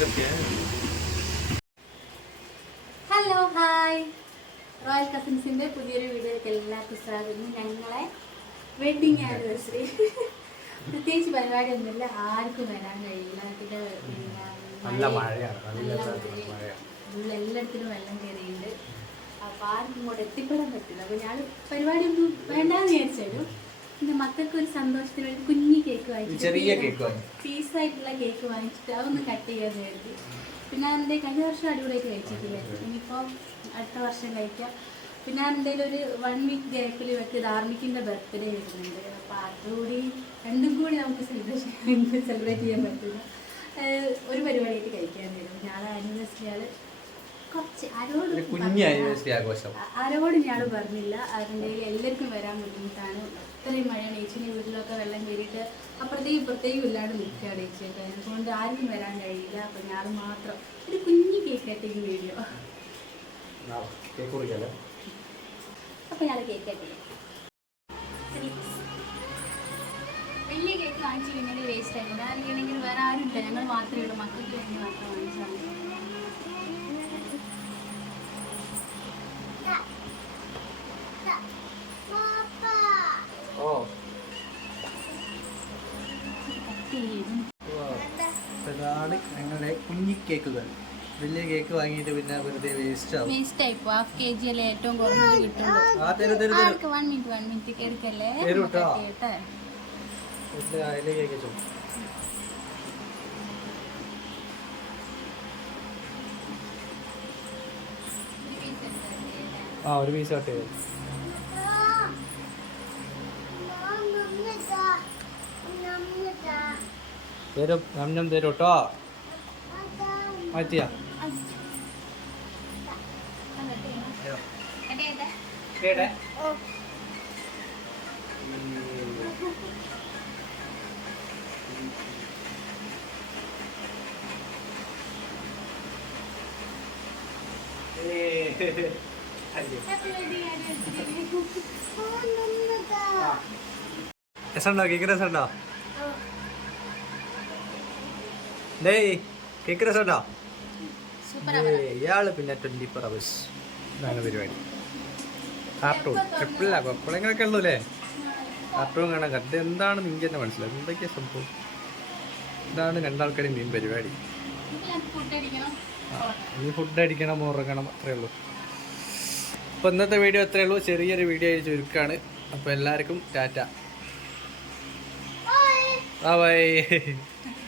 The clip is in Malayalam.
करके हैं ഹലോ ഹായ് റോയൽ കസിൻസിന്റെ പുതിയൊരു വീഡിയോയ്ക്ക് എല്ലാവർക്കും സ്വാഗതം ഞങ്ങളെ വെഡിങ് ആനിവേഴ്സറി പ്രത്യേകിച്ച് പരിപാടിയൊന്നുമില്ല ആർക്കും വരാൻ കഴിയില്ല പിന്നെ പിന്നെ നല്ല മഴ- മഴയാണ്, നല്ല നല്ല സ്ഥലത്ത് മഴ. മഴയാണ്. ഉള്ള എല്ലായിടത്തിലും വെള്ളം കയറിയിട്ടുണ്ട് അപ്പൊ ആർക്കും ഇങ്ങോട്ട് എത്തിപ്പെടാൻ പറ്റില്ല അപ്പൊ ഞാൻ പരിപാടിയൊന്നും വേണ്ടാന്ന് വിചാരിച്ചാലും പിന്നെ മക്കൾക്ക് ഒരു സന്തോഷത്തിന് ഒരു കുഞ്ഞി കേക്ക് വാങ്ങിച്ചു ചെറിയ കേക്ക് വാങ്ങി. പീസായിട്ടുള്ള കേക്ക് വാങ്ങിച്ചിട്ട് അതൊന്ന് കട്ട് ചെയ്യാൻ കരുതി. പിന്നെ എന്റെ കഴിഞ്ഞ വർഷം അടിപൊളിയായിട്ട് കഴിച്ചിട്ടില്ലായിരുന്നു ഇനിയിപ്പോൾ അടുത്ത വർഷം കഴിക്കാം. പിന്നെ എന്തെങ്കിലും ഒരു വൺ വീക്ക് ഗ്യാപ്പിൽ വെച്ച് ധാർമ്മിക്കിന്റെ ബർത്ത്ഡേ വരുന്നുണ്ട്. അപ്പോൾ അതുകൂടി രണ്ടും കൂടി നമുക്ക് സെലിബ്രേഷൻ സെലിബ്രേറ്റ് ചെയ്യാൻ പറ്റില്ല. ഒരു പരിപാടിയായിട്ട് കഴിക്കാൻ വരും ഞാൻ ആനിവേഴ്സറി ആൾ കുറച്ച് ആരോട് കുഞ്ഞ്. ആനിവേഴ്സറി ആഘോഷം. ഞാൻ പറഞ്ഞില്ല. അതിന്റെ എല്ലാവർക്കും വരാൻ ബുദ്ധിമുട്ടാണ്. അത്രയും മഴയാണ്. ഏച്ചിന്റെ വീട്ടിലൊക്കെ വെള്ളം കയറിയിട്ട് അപ്പുറത്തേക്കും ഇപ്പുറത്തേക്കും ഇല്ലാണ്ട് നിൽക്കുകയാണ് ഏച്ചിയൊക്കെ അതുകൊണ്ട് ആർക്കും വരാൻ കഴിയില്ല. അപ്പം ഞാൻ മാത്രം ഒരു കുഞ്ഞു കേക്ക് കട്ടിങ് വീഡിയോ അപ്പൊ ഞാൻ കേക്ക് വലിയ കേക്ക് വാങ്ങിച്ചു കഴിഞ്ഞാൽ വേസ്റ്റ് ആയിരുന്നു ആരെങ്കിലും വേറെ ആരും ഇല്ല. ഞങ്ങൾ മാത്രമേ ഉള്ളൂ. മക്കൾക്ക് വേണ്ടി മാത്രം വാങ്ങിച്ചാൽ ഇതാണ് ഞങ്ങളുടെ കുഞ്ഞി കേക്കുകൾ വലിയ കേക്ക് വാങ്ങിയിട്ട് പിന്നെ വെറുതെ വേസ്റ്റ് ആവും. വേസ്റ്റ് ആയിപ്പോ ഹാഫ് കെ ജി അല്ലേ ഏറ്റവും കുറഞ്ഞത് കിട്ടുള്ളൂ. ആ തരും തരും തരും. ആർക്ക്? വൺ മിനിറ്റ് വൺ മിനിറ്റ് കേൾക്കല്ലേ? അതിലെ കേക്ക് ചോ ആ ഒരു പീസ് കട്ട് ചെയ്തു. തരും ഞം തരും കേട്ടോ? മാറ്റിയാ രസമുണ്ടോ? കേക്ക് രസമുണ്ടോ? ഡേയ് കേക്ക് രസമുണ്ടോ ഇയാൾ പിന്നെ ട്വന്റി ഫോർ അവേഴ്സ് ഇതാണ് പരിപാടി. കാർട്ടൂൺ എപ്പോഴല്ല എപ്പോഴെങ്കിലൊക്കെ ഉള്ളൂ അല്ലേ കാർട്ടൂൺ കാണാൻ കണ്ട്. എന്താണ് നിങ്ങൾക്ക് തന്നെ മനസ്സിലാവും എന്തൊക്കെയാ സംഭവം? ഇതാണ് രണ്ടാൾക്കാരും മെയിൻ പരിപാടി. ഇനി ഫുഡ് അടിക്കണം ഉറങ്ങണം അത്രേ ഉള്ളൂ. അപ്പോൾ ഇന്നത്തെ വീഡിയോ അത്രേ ഉള്ളൂ. ചെറിയൊരു വീഡിയോ ആയി ചുരുക്കാണ്. അപ്പോൾ എല്ലാവർക്കും ടാറ്റ. ആ ബൈ